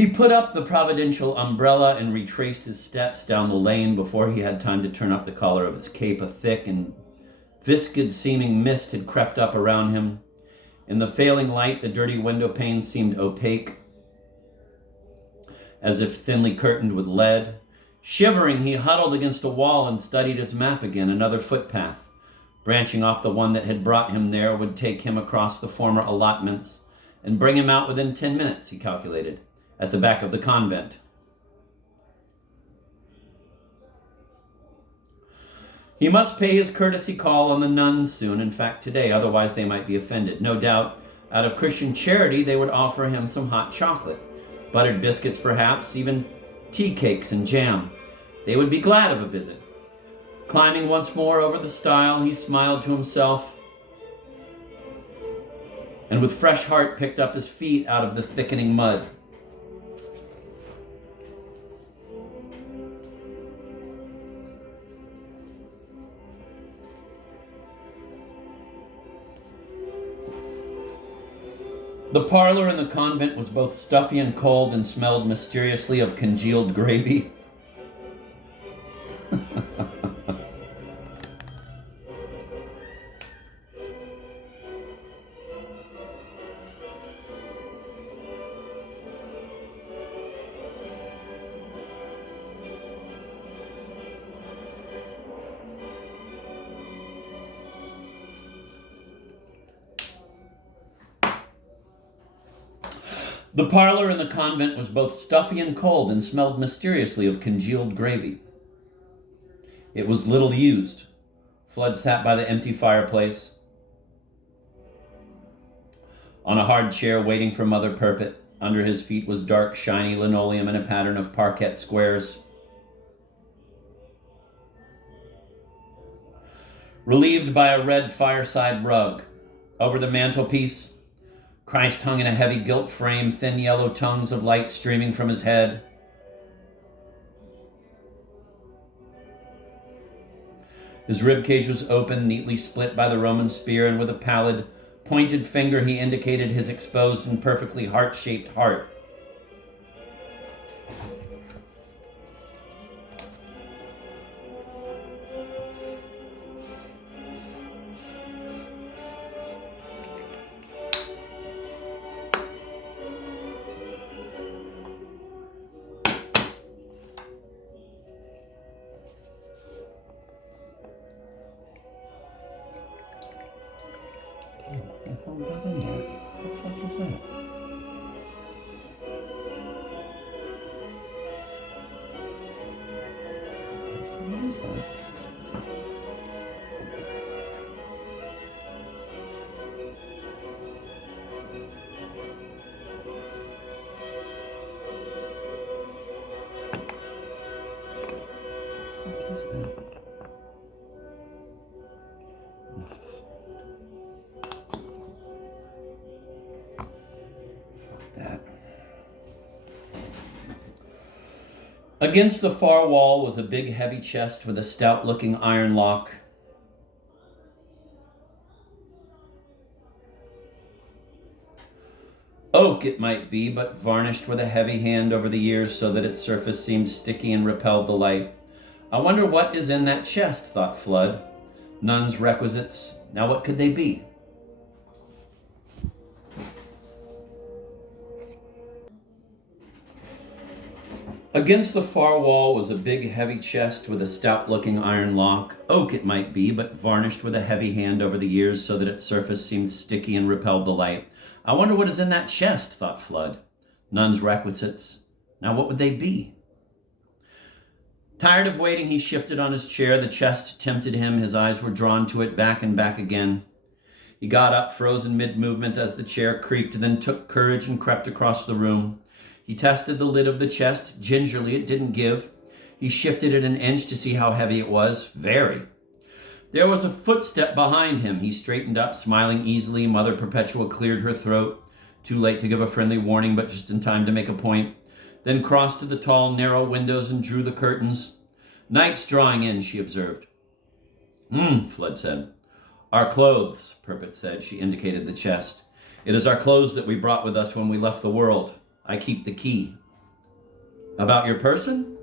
He put up the providential umbrella and retraced his steps down the lane before he had time to turn up the collar of his cape. A thick and viscid-seeming mist had crept up around him. In the failing light, the dirty window panes seemed opaque, as if thinly curtained with lead. Shivering, he huddled against a wall and studied his map again. Another footpath, branching off the one that had brought him there, would take him across the former allotments and bring him out within 10 minutes, he calculated, at the back of the convent. He must pay his courtesy call on the nuns soon, in fact today, otherwise they might be offended. No doubt, out of Christian charity, they would offer him some hot chocolate, buttered biscuits perhaps, even tea cakes and jam. They would be glad of a visit. Climbing once more over the stile, he smiled to himself, and with fresh heart picked up his feet out of the thickening mud. The parlor in the convent was both stuffy and cold and smelled mysteriously of congealed gravy. The parlor in the convent was both stuffy and cold and smelled mysteriously of congealed gravy. It was little used. Fludd sat by the empty fireplace on a hard chair waiting for Mother Perpet. Under his feet was dark, shiny linoleum in a pattern of parquet squares. Relieved by a red fireside rug. Over the mantelpiece, Christ hung in a heavy gilt frame, thin yellow tongues of light streaming from his head. His ribcage was open, neatly split by the Roman spear, and with a pallid, pointed finger he indicated his exposed and perfectly heart-shaped heart. What the fuck is that? What is that? What is that? Against the far wall was a big heavy chest with a stout-looking iron lock. Oak it might be, but varnished with a heavy hand over the years so that its surface seemed sticky and repelled the light. I wonder what is in that chest, thought Fludd. Nuns' requisites. Now what could they be? Against the far wall was a big, heavy chest with a stout-looking iron lock. Oak it might be, but varnished with a heavy hand over the years so that its surface seemed sticky and repelled the light. I wonder what is in that chest, thought Fludd. Nuns' requisites. Now what would they be? Tired of waiting, he shifted on his chair. The chest tempted him. His eyes were drawn to it, back and back again. He got up, frozen mid-movement as the chair creaked, then took courage and crept across the room. He tested the lid of the chest. Gingerly, it didn't give. He shifted it an inch to see how heavy it was. Very. There was a footstep behind him. He straightened up, smiling easily. Mother Perpetua cleared her throat, too late to give a friendly warning, but just in time to make a point. Then crossed to the tall, narrow windows and drew the curtains. Night's drawing in, she observed. Fludd said. Our clothes, Perpet said. She indicated the chest. It is our clothes that we brought with us when we left the world. I keep the key. About your person?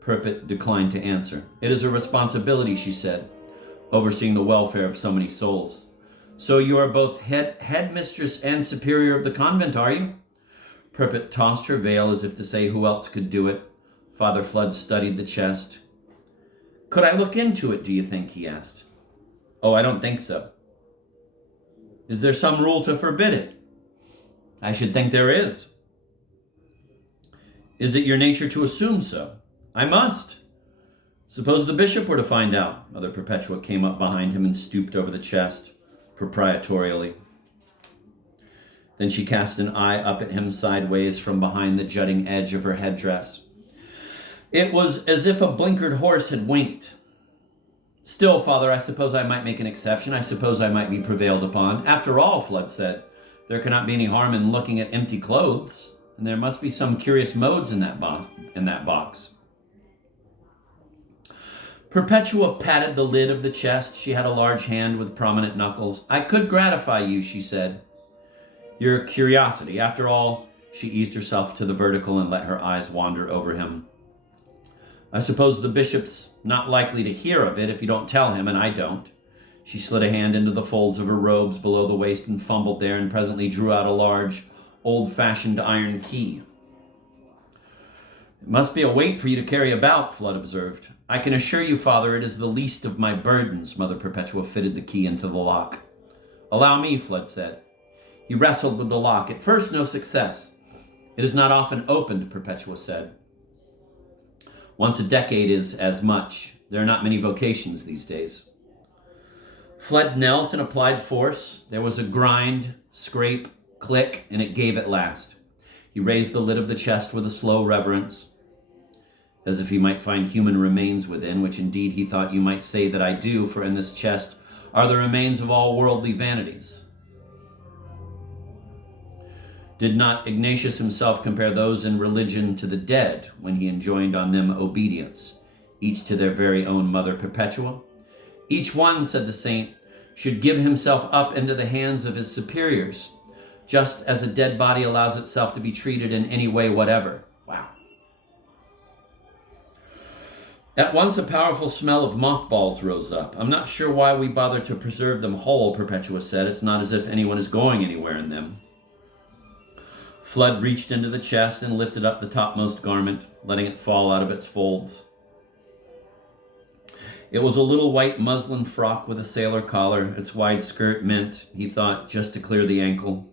Perpet declined to answer. It is a responsibility, she said, overseeing the welfare of so many souls. So you are both headmistress and superior of the convent, are you? Perpet tossed her veil as if to say who else could do it. Father Fludd studied the chest. Could I look into it, do you think? He asked. Oh, I don't think so. Is there some rule to forbid it? I should think there is. Is it your nature to assume so? I must. Suppose the bishop were to find out. Mother Perpetua came up behind him and stooped over the chest, proprietorially. Then she cast an eye up at him sideways from behind the jutting edge of her headdress. It was as if a blinkered horse had winked. Still, Father, I suppose I might make an exception. I suppose I might be prevailed upon. After all, Fludd said, there cannot be any harm in looking at empty clothes, and there must be some curious modes in that box. Perpetua patted the lid of the chest. She had a large hand with prominent knuckles. I could gratify you, she said. Your curiosity. After all, she eased herself to the vertical and let her eyes wander over him. I suppose the bishop's not likely to hear of it if you don't tell him, and I don't. She slid a hand into the folds of her robes below the waist and fumbled there and presently drew out a large, old-fashioned iron key. It must be a weight for you to carry about, Fludd observed. I can assure you, Father, it is the least of my burdens. Mother Perpetua fitted the key into the lock. Allow me, Fludd said. He wrestled with the lock. At first, no success. It is not often opened, Perpetua said. Once a decade is as much. There are not many vocations these days. Fludd knelt and applied force. There was a grind, scrape, click, and it gave at last. He raised the lid of the chest with a slow reverence, as if he might find human remains within, which indeed he thought you might say that I do, for in this chest are the remains of all worldly vanities. Did not Ignatius himself compare those in religion to the dead when he enjoined on them obedience, each to their very own Mother Perpetua? Each one, said the saint, should give himself up into the hands of his superiors, just as a dead body allows itself to be treated in any way whatever. Wow. At once a powerful smell of mothballs rose up. I'm not sure why we bother to preserve them whole, Perpetua said. It's not as if anyone is going anywhere in them. Fludd reached into the chest and lifted up the topmost garment, letting it fall out of its folds. It was a little white muslin frock with a sailor collar. Its wide skirt meant, he thought, just to clear the ankle.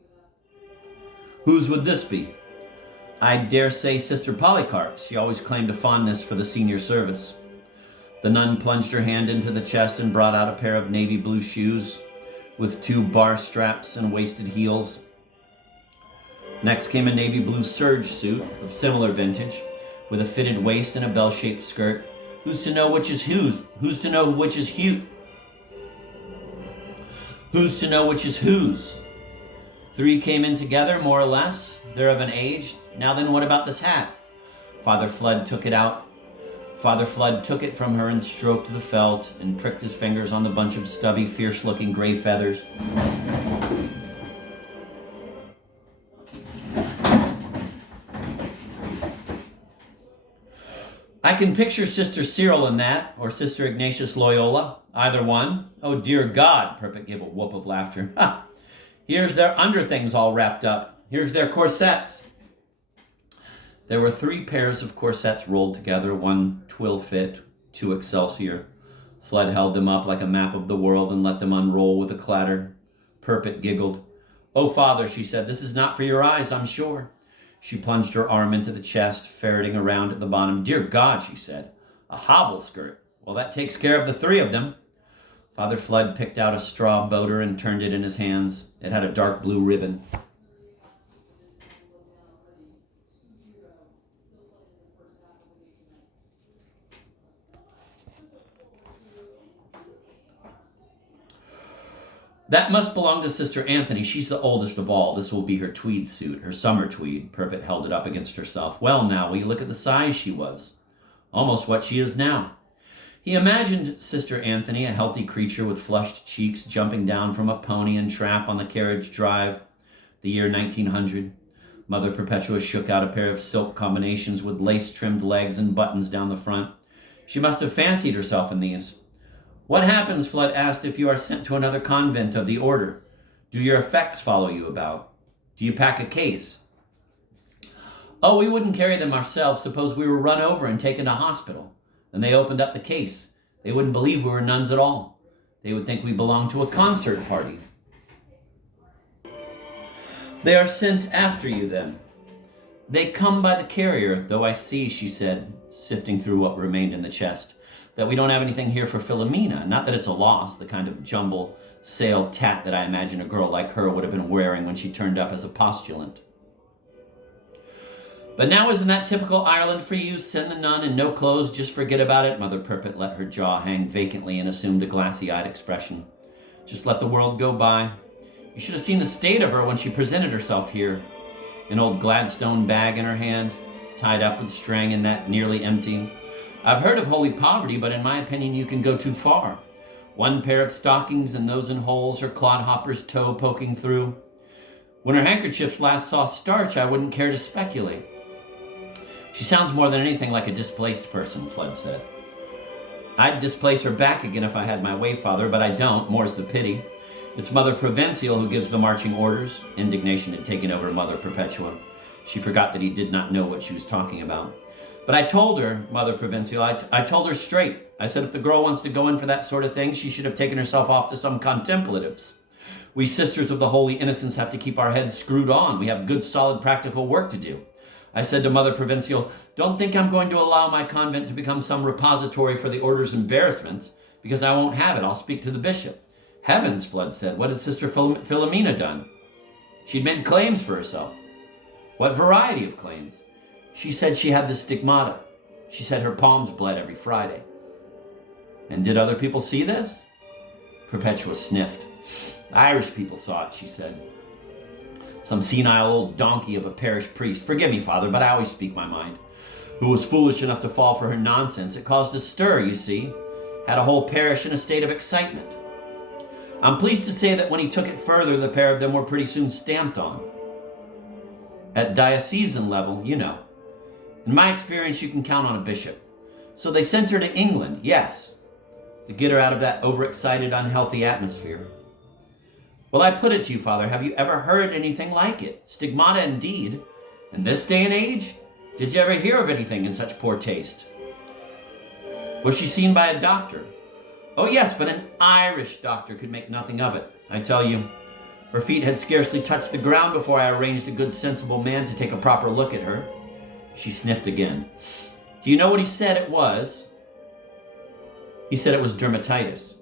Whose would this be? I dare say Sister Polycarp's. She always claimed a fondness for the senior service. The nun plunged her hand into the chest and brought out a pair of navy blue shoes with 2 bar straps and waisted heels. Next came a navy blue serge suit of similar vintage, with a fitted waist and a bell-shaped skirt. Who's to know which is whose? Who's to know which is Who's to know which is whose? 3 came in together, more or less. They're of an age. Now then, what about this hat? Father Fludd took it from her and stroked the felt and pricked his fingers on the bunch of stubby, fierce-looking gray feathers. I can picture Sister Cyril in that, or Sister Ignatius Loyola, either one. Oh, dear God, Perpet gave a whoop of laughter. Ha! Here's their underthings all wrapped up. Here's their corsets. There were 3 pairs of corsets rolled together, 1 twill fit, 2 excelsior. Fludd held them up like a map of the world and let them unroll with a clatter. Perpet giggled. Oh, Father, she said, this is not for your eyes, I'm sure. She plunged her arm into the chest, ferreting around at the bottom. Dear God, she said, a hobble skirt. Well, that takes care of the 3 of them. Father Fludd picked out a straw boater and turned it in his hands. It had a dark blue ribbon. That must belong to Sister Anthony. She's the oldest of all. This will be her tweed suit, her summer tweed. Perpet held it up against herself. Well, now, will you look at the size she was? Almost what she is now. He imagined Sister Anthony, a healthy creature with flushed cheeks, jumping down from a pony and trap on the carriage drive, the year 1900. Mother Perpetua shook out a pair of silk combinations with lace-trimmed legs and buttons down the front. She must have fancied herself in these. What happens, Fludd asked, if you are sent to another convent of the order? Do your effects follow you about? Do you pack a case? Oh, we wouldn't carry them ourselves. Suppose we were run over and taken to hospital. Then they opened up the case. They wouldn't believe we were nuns at all. They would think we belonged to a concert party. They are sent after you, then. They come by the carrier, though I see, she said, sifting through what remained in the chest, that we don't have anything here for Philomena. Not that it's a loss, the kind of jumble sail tat that I imagine a girl like her would have been wearing when she turned up as a postulant. But now isn't that typical Ireland for you? Send the nun and no clothes, just forget about it. Mother Perpet let her jaw hang vacantly and assumed a glassy-eyed expression. Just let the world go by. You should have seen the state of her when she presented herself here. An old Gladstone bag in her hand, tied up with string and that nearly empty. I've heard of holy poverty, but in my opinion you can go too far. One pair of stockings and those in holes, her clodhopper's toe poking through. When her handkerchiefs last saw starch, I wouldn't care to speculate. She sounds more than anything like a displaced person, Fludd said. I'd displace her back again if I had my way, Father, but I don't, more's the pity. It's Mother Provincial who gives the marching orders. Indignation had taken over Mother Perpetua. She forgot that he did not know what she was talking about. But I told her, Mother Provincial, I told her straight. I said if the girl wants to go in for that sort of thing, she should have taken herself off to some contemplatives. We Sisters of the Holy Innocents have to keep our heads screwed on. We have good, solid, practical work to do. I said to Mother Provincial, don't think I'm going to allow my convent to become some repository for the order's embarrassments, because I won't have it. I'll speak to the bishop. Heavens, Fludd said. What had Sister Philomena done? She'd made claims for herself. What variety of claims? She said she had the stigmata. She said her palms bled every Friday. And did other people see this? Perpetua sniffed. Irish people saw it, she said. Some senile old donkey of a parish priest, forgive me, Father, but I always speak my mind, who was foolish enough to fall for her nonsense. It caused a stir, you see. Had a whole parish in a state of excitement. I'm pleased to say that when he took it further, the pair of them were pretty soon stamped on. At diocesan level, you know. In my experience, you can count on a bishop. So they sent her to England, yes, to get her out of that overexcited, unhealthy atmosphere. Well, I put it to you, Father, have you ever heard anything like it? Stigmata indeed. In this day and age? Did you ever hear of anything in such poor taste? Was she seen by a doctor? Oh yes, but an Irish doctor could make nothing of it. I tell you, her feet had scarcely touched the ground before I arranged a good sensible man to take a proper look at her. She sniffed again. Do you know what he said it was? He said it was dermatitis.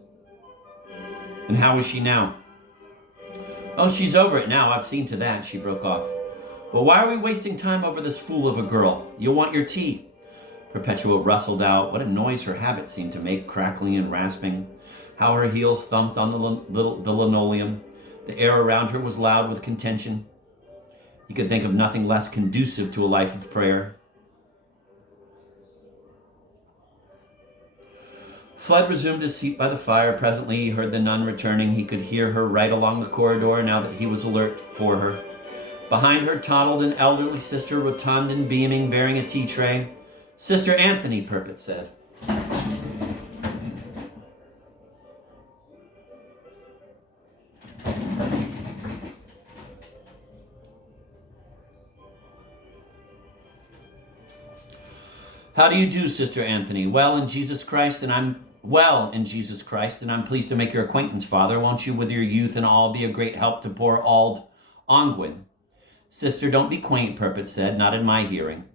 And how is she now? Oh, she's over it now. I've seen to that, she broke off. But why are we wasting time over this fool of a girl? You'll want your tea. Perpetua rustled out. What a noise her habit seemed to make, crackling and rasping. How her heels thumped on the linoleum. The air around her was loud with contention. He could think of nothing less conducive to a life of prayer. Fludd resumed his seat by the fire. Presently he heard the nun returning. He could hear her right along the corridor now that he was alert for her. Behind her toddled an elderly sister, rotund and beaming, bearing a tea tray. Sister Anthony, Perpet said. How do you do, Sister Anthony? Well in Jesus Christ, and I'm pleased to make your acquaintance, Father. Won't you, with your youth and all, be a great help to poor Auld Onguin? Sister, don't be quaint, Perpet said, not in my hearing.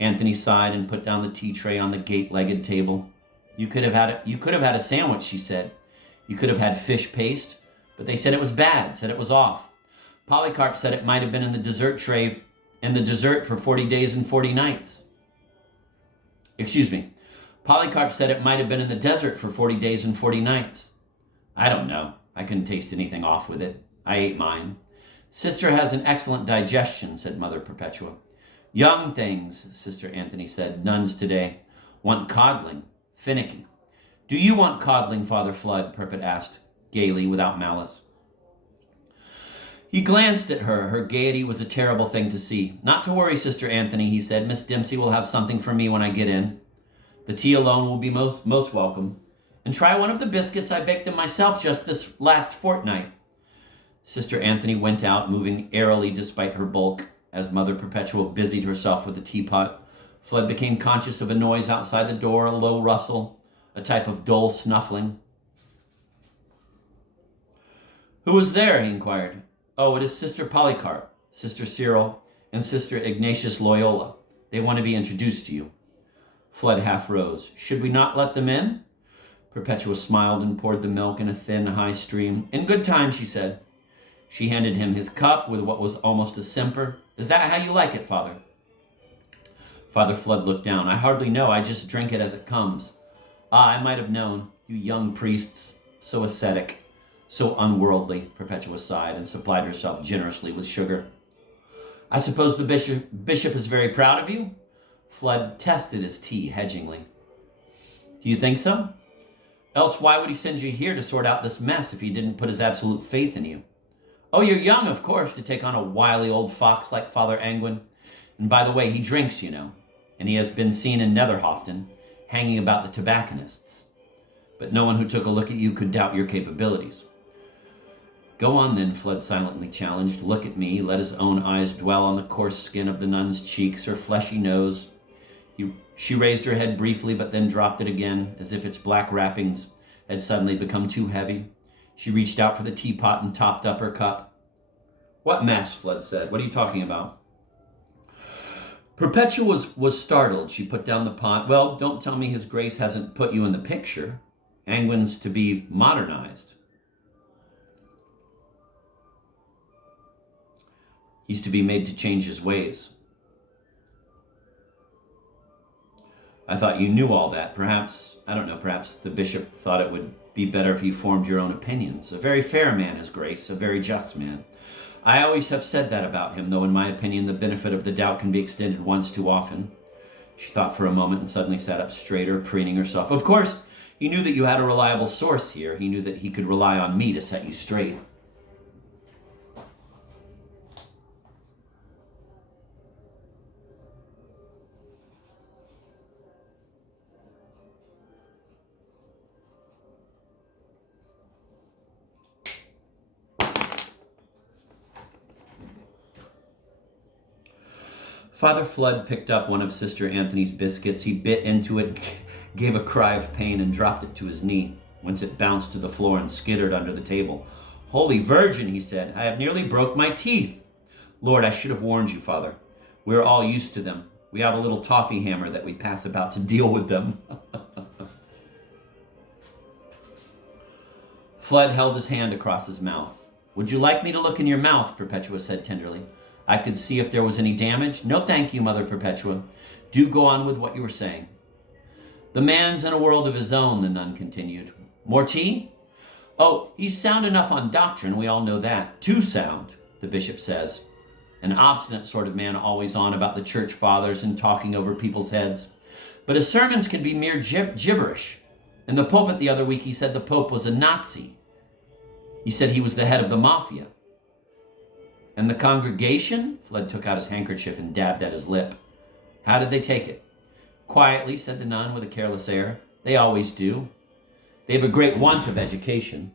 Anthony sighed and put down the tea tray on the gate-legged table. You could have had a sandwich, she said. You could have had fish paste, but they said it was bad, said it was off. Polycarp said it might have been in the dessert tray and the dessert for 40 days and 40 nights. Polycarp said it might have been in the desert for 40 days and 40 nights. I don't know. I couldn't taste anything off with it. I ate mine. Sister has an excellent digestion, said Mother Perpetua. Young things, Sister Anthony said, nuns today, want coddling, finicky. Do you want coddling, Father Fludd? Perpet asked, gaily, without malice. He glanced at her. Her gaiety was a terrible thing to see. "Not to worry, Sister Anthony," he said. "Miss Dempsey will have something for me when I get in. The tea alone will be most welcome. And try one of the biscuits. I baked them myself just this last fortnight." Sister Anthony went out, moving airily despite her bulk. As Mother Perpetua busied herself with the teapot, Fludd became conscious of a noise outside the door, a low rustle, a type of dull snuffling. "Who is there?" he inquired. "Oh, it is Sister Polycarp, Sister Cyril, and Sister Ignatius Loyola. They want to be introduced to you." Fludd half rose. "Should we not let them in?" Perpetua smiled and poured the milk in a thin, high stream. "In good time," she said. She handed him his cup with what was almost a simper. "Is that how you like it, Father?" Father Fludd looked down. "I hardly know. I just drink it as it comes." "Ah, I might have known. You young priests. So ascetic. So unworldly," Perpetua sighed and supplied herself generously with sugar. "I suppose the bishop is very proud of you?" Fludd tested his tea hedgingly. "Do you think so? Else why would he send you here to sort out this mess if he didn't put his absolute faith in you? Oh, you're young, of course, to take on a wily old fox like Father Angwin. And by the way, he drinks, you know, and he has been seen in Netherhoften, hanging about the tobacconists. But no one who took a look at you could doubt your capabilities." "Go on then," Fludd silently challenged. "Look at me." Let his own eyes dwell on the coarse skin of the nun's cheeks, her fleshy nose. She raised her head briefly, but then dropped it again, as if its black wrappings had suddenly become too heavy. She reached out for the teapot and topped up her cup. "What mess?" Fludd said. "What are you talking about?" Perpetua was startled. She put down the pot. "Well, don't tell me his grace hasn't put you in the picture. Angwin's to be modernized. He's to be made to change his ways." "I thought you knew all that. Perhaps the bishop thought it would be better if you formed your own opinions. A very fair man, his grace, a very just man. I always have said that about him, though in my opinion the benefit of the doubt can be extended once too often." She thought for a moment and suddenly sat up straighter, preening herself. "Of course, he knew that you had a reliable source here. He knew that he could rely on me to set you straight." Father Fludd picked up one of Sister Anthony's biscuits. He bit into it, gave a cry of pain, and dropped it to his knee, whence it bounced to the floor and skittered under the table. "Holy Virgin," he said, "I have nearly broke my teeth." "Lord, I should have warned you, Father. We are all used to them. We have a little toffee hammer that we pass about to deal with them." Fludd held his hand across his mouth. "Would you like me to look in your mouth?" Perpetua said tenderly. "I could see if there was any damage." "No, thank you, Mother Perpetua. Do go on with what you were saying." "The man's in a world of his own," the nun continued. "More tea?" "Oh, he's sound enough on doctrine, we all know that. Too sound, the bishop says. An obstinate sort of man, always on about the church fathers and talking over people's heads. But his sermons can be mere gibberish. In the pulpit the other week he said the Pope was a Nazi. He said he was the head of the mafia. And the congregation?" Fludd took out his handkerchief and dabbed at his lip. "How did they take it?" "Quietly," said the nun with a careless air. "They always do. They have a great want of education."